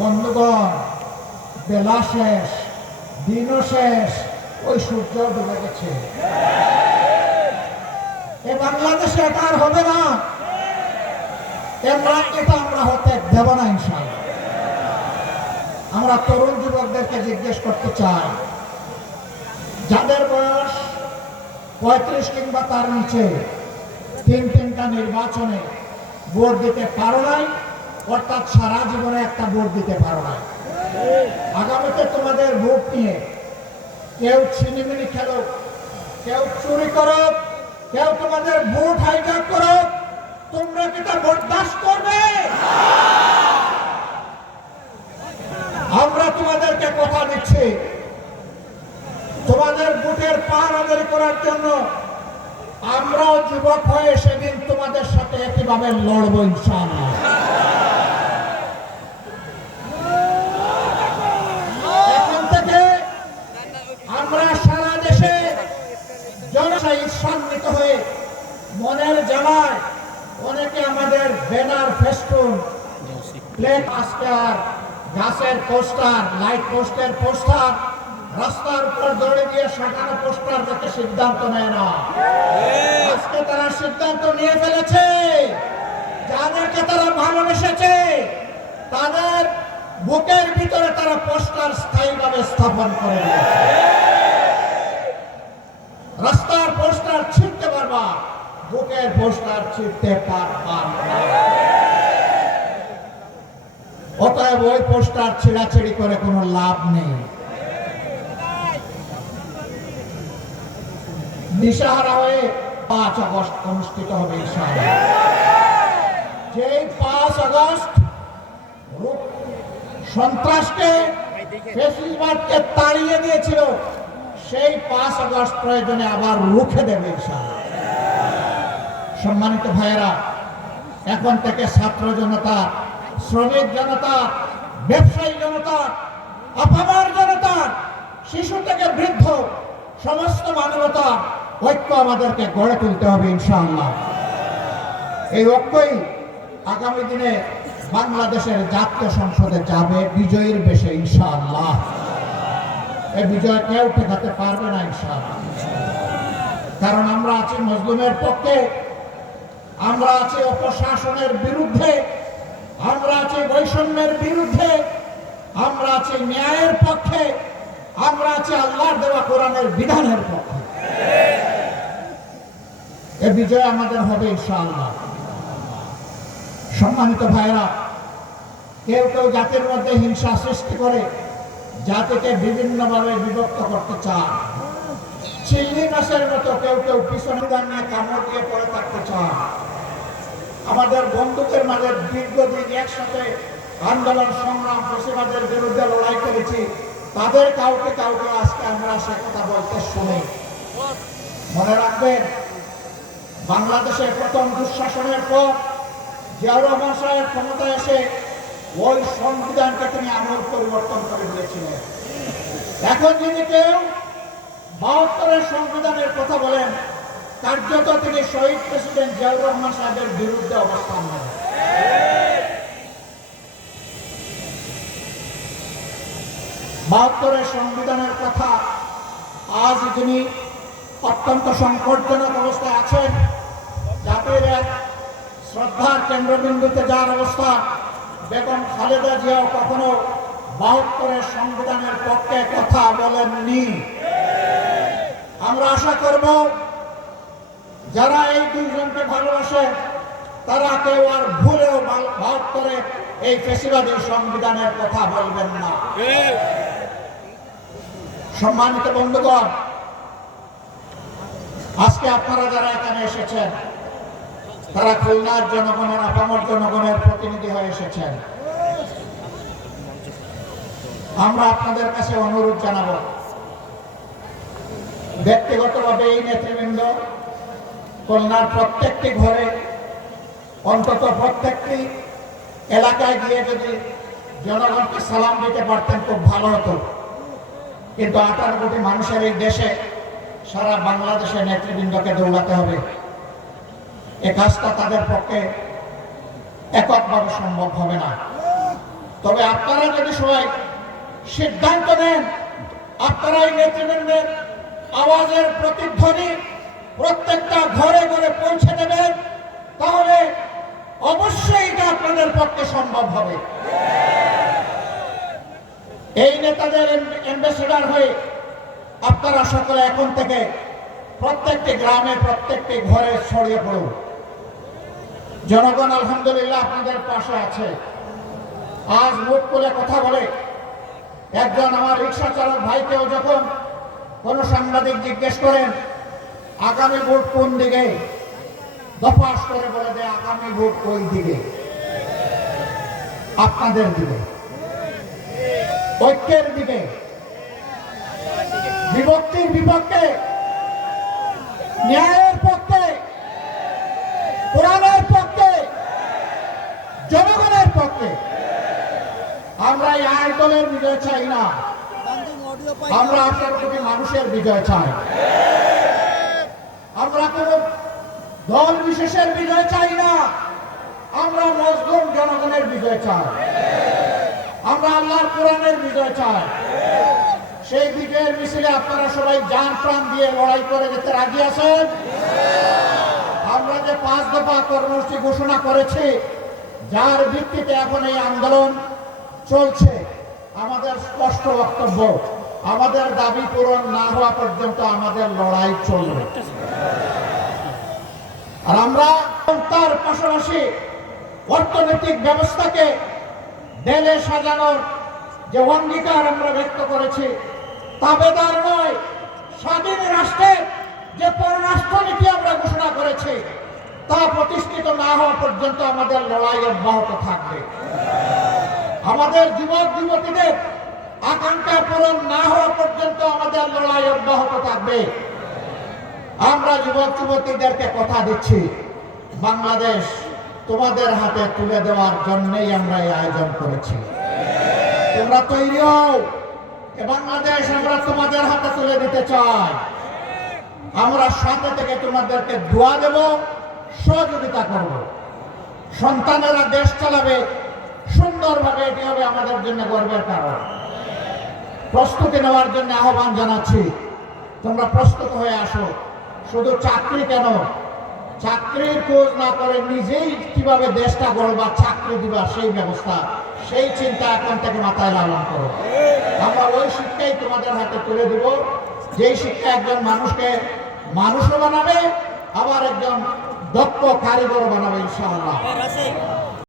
বন্ধুগণ, বেলা শেষ, দিনও শেষ, ওই সূর্য ডুবে গেছে। এ বাংলাদেশে এটা আর হবে না। এমরা এটা আমরা হতে দেব না ইনশাল্লাহ আমরা তরুণ যুবকদেরকে জিজ্ঞেস করতে চাই, যাদের বয়স পঁয়ত্রিশ কিংবা তার নিচে, তিন তিনটা নির্বাচনে ভোট দিতে পারো নাই? অর্থাৎ সারা জীবনে একটা ভোট দিতে পারো নাই আগামীতে তোমাদের ভোট নিয়ে কেউ ছিনিমিনি খেলো, কেউ চুরি করো, কেউ তোমাদের ভোট হাইজাক করো, তোমরা কি তা বরদাস্ত করবে? আমরা তোমাদেরকে কথা দিচ্ছি, তোমাদের বুটের পার আদারি করার জন্য আমরাও যুবক হয়ে সেদিন তোমাদের সাথে একইভাবে লড়বো ইনশাআল্লাহ এখন থেকে আমরা সারা দেশে জনসাই সম্মিলিত হয়ে মনের জ্বালায় অনেকে আমাদের ব্যানার ফেস্টুন গাছের পোস্টার, লাইট পোস্টের পোস্টার, রাস্তার উপর দৌড়ে গিয়ে সাজানো পোস্টার দেখে সিদ্ধান্ত নেয় না। আজকে তারা সিদ্ধান্ত নিয়ে ফেলেছে। যাদেরকে তারা ভালোবেসেছে, তাদের বুকের ভিতরে তারা পোস্টার স্থায়ীভাবে স্থাপন করে রাস্তার পোস্টার ছিঁড়তে পারবা, বুকের পোস্টার ছিঁড়তে পারবা। অতএব ওই পোস্টার ছিঁড়াছিড়ি করে কোনো লাভ নেই। দিশাহারা হয়ে পাঁচ আগস্ট অনুষ্ঠিত হবে যেই পাঁচ আগস্ট সন্ত্রাসকে ফেসিলবাদকে তাড়িয়ে দিয়েছিল, সেই পাঁচ আগস্ট প্রয়োজনে আবার রুখে দেবে সম্মানিত ভাইয়েরা, এখন থেকে ছাত্র জনতা শ্রমিক জনতা, ব্যবসায়ী জনতা, আপামার জনতা, শিশু থেকে বৃদ্ধ, সমস্ত মানবতা, ঐক্য আমাদেরকে গড়ে তুলতে হবে ইনশাআল্লাহ। এই ঐক্যই আগামী দিনে বাংলাদেশের জাতীয় সংসদে যাবে, বিজয়ীর বেশে ইনশাআল্লাহ। এই বিজয় কেউ ঠেকাতে পারবে না ইনশাআল্লাহ। কারণ আমরা আছি মজলুমের পক্ষে, আমরা আছি অপশাসনের বিরুদ্ধে আমরা আছি বৈষম্যের বিরুদ্ধে, আমরা আছি ন্যায়ের পক্ষে, আমরা আছি আল্লাহর দেওয়া কোরআনের বিধানের পক্ষে। এ বিজয় আমাদের হবে ইনশাআল্লাহ। সম্মানিত ভাইরা কেউ কেউ জাতির মধ্যে হিংসা সৃষ্টি করে, জাতিকে বিভিন্নভাবে বিভক্ত করতে চায়। চিল্লি মাসের মতো কেউ কেউ পিছনে কামড় দিয়ে পড়ে থাকতে চায়। আমাদের বন্ধুদের মাঝে দীর্ঘদিন একসাথে আন্দোলন, সংগ্রাম ফসিবাদের বিরুদ্ধে লড়াই করেছি। তাদের কাউকে কাউকে আজকে আমরা সে কথা বলতে শুনি। মনে রাখবেন, বাংলাদেশের প্রথম দুঃশাসনের পর জিয়াউর রহমান সাহেব ক্ষমতায় এসে ওই সংবিধানকে তিনি আমল পরিবর্তন করে দিয়েছিলেন। এখন যদি কেউ বাহাত্তরের সংবিধানের কথা বলেন কার্যত তিনি শহীদ প্রেসিডেন্ট জিয়াউর রহমান সাহেবের বিরুদ্ধে অবস্থান নেন বাহাত্তরের সংবিধানের কথা আজ যিনি অত্যন্ত সংকটজনক অবস্থায় আছেন, জাতির এক শ্রদ্ধার কেন্দ্রবিন্দুতে যার অবস্থা, বেগম খালেদা জিয়াও কখনো বাহাত্তরের সংবিধানের পক্ষে কথা বলেননি। আমরা আশা করব যারা এই দুইজনকে ভালোবাসে, তারা কেউ আর ভুলেও করে এই ফেসিবাদী সংবিধানের কথা বলবেন না। সম্মানিত বন্ধুগণ, আজকে আপনারা যারা এখানে এসেছেন, তারা খুলনার জনগণের, আপামর জনগণের প্রতিনিধি হয়ে এসেছেন। আমরা আপনাদের কাছে অনুরোধ জানাব, ব্যক্তিগতভাবে এই নেতৃবৃন্দ খুলনার প্রত্যেকটি ঘরে, অন্তত প্রত্যেকটি এলাকায় গিয়ে যদি জনগণকে সালাম দিতে পারতেন, খুব ভালো হতো। কিন্তু আঠারো কোটি মানুষের এই দেশে সারা বাংলাদেশের নেতৃবৃন্দকে দৌড়াতে হবে। এ কাজটা তাদের পক্ষে এককভাবে সম্ভব হবে না। তবে আপনারা যদি সবাই সিদ্ধান্ত নেন, আপনারা এই নেতৃবৃন্দের আওয়াজের প্রতিধ্বনি প্রত্যেকটা ঘরে ঘরে পৌঁছে দেবেন, তাহলে অবশ্যই এটা আপনাদের পক্ষে সম্ভব হবে। এই নেতাদের অ্যাম্বাসেডার হয়ে আপনারা সকলে এখন থেকে প্রত্যেকটি গ্রামে, প্রত্যেকটি ঘরে ছড়িয়ে পড়ুন। জনগণ আলহামদুলিল্লাহ আপনাদের পাশে আছে। আজ মুখ করে কথা বলে একজন আমার রিক্সা চালক ভাইকেও যখন কোনো সাংবাদিক জিজ্ঞেস করেন আগামী ভোট কোন দিকে? দফাস করে বলে দেয়, আগামী ভোট ওই দিকে। আপনাদের দিকে। ঐক্যের দিকে। বিভক্তির বিপক্ষে। ন্যায়ের পক্ষে। কোরআনের পক্ষে। জনগণের পক্ষে। আমরা এই আয় দলের বিজয় চাই না। আমরা আপনার মানুষের বিজয় চাই। আমরা কোন দল বিশেষের বিজয় চাই না। আমরা মজলুম জনগণের বিজয় চাই। আমরা আল্লাহর কোরআনের বিজয় চাই। সেই বিজয়ের মিছিলে আপনারা সবাই যান, প্রাণ দিয়ে লড়াই করে যেতে রাজি আছেন? আমরা যে পাঁচ দফা কর্মসূচি ঘোষণা করেছি, যার ভিত্তিতে এখন এই আন্দোলন চলছে। আমাদের স্পষ্ট বক্তব্য, আমাদের দাবি পূরণ না হওয়া পর্যন্ত আমাদের লড়াই চলবে। আর আমরা তার পাশাপাশি অর্থনৈতিক ব্যবস্থাকে দেলে সাজানোর যে অঙ্গীকার আমরা ব্যক্ত করেছি তাবেদার নয়, স্বাধীন রাষ্ট্রের যে পররাষ্ট্রনীতি আমরা ঘোষণা করেছি, তা প্রতিষ্ঠিত না হওয়া পর্যন্ত আমাদের লড়াই অব্যাহত থাকবে। আমাদের যুবক যুবতীদের আকাঙ্ক্ষা পূরণ না হওয়া পর্যন্ত আমাদের লড়াই অব্যাহত থাকবে। আমরা যুবক যুবতীদেরকে কথা দিচ্ছি, বাংলাদেশ তোমাদের হাতে তুলে দেওয়ার জন্যই আমরা এই আয়োজন করেছি। তোমরা তৈরি হও বাংলাদেশ আমরা তোমাদের হাতে তুলে দিতে চাই। আমরা সাথে থেকে তোমাদেরকে দোয়া দেব, সহযোগিতা করব। সন্তানেরা দেশ চালাবে, সুন্দরভাবে এটি হবে আমাদের জন্য গর্বের কারণ। প্রস্তুতি নেওয়ার জন্য আহ্বান জানাচ্ছি, তোমরা প্রস্তুত হয়ে আসো। শুধু চাকরি কেন? চাকরির খোঁজ না করে নিজেই কীভাবে দেশটা গড়বা চাকরি দিবা সেই ব্যবস্থা, সেই চিন্তা এখন থেকে মাথায় লালন করো। আমরা ওই শিক্ষাই তোমাদের হাতে তুলে দিব। যেই শিক্ষা একজন মানুষকে মানুষও বানাবে, আবার একজন দক্ষ কারিগর বানাবে, ইনশাআল্লাহ।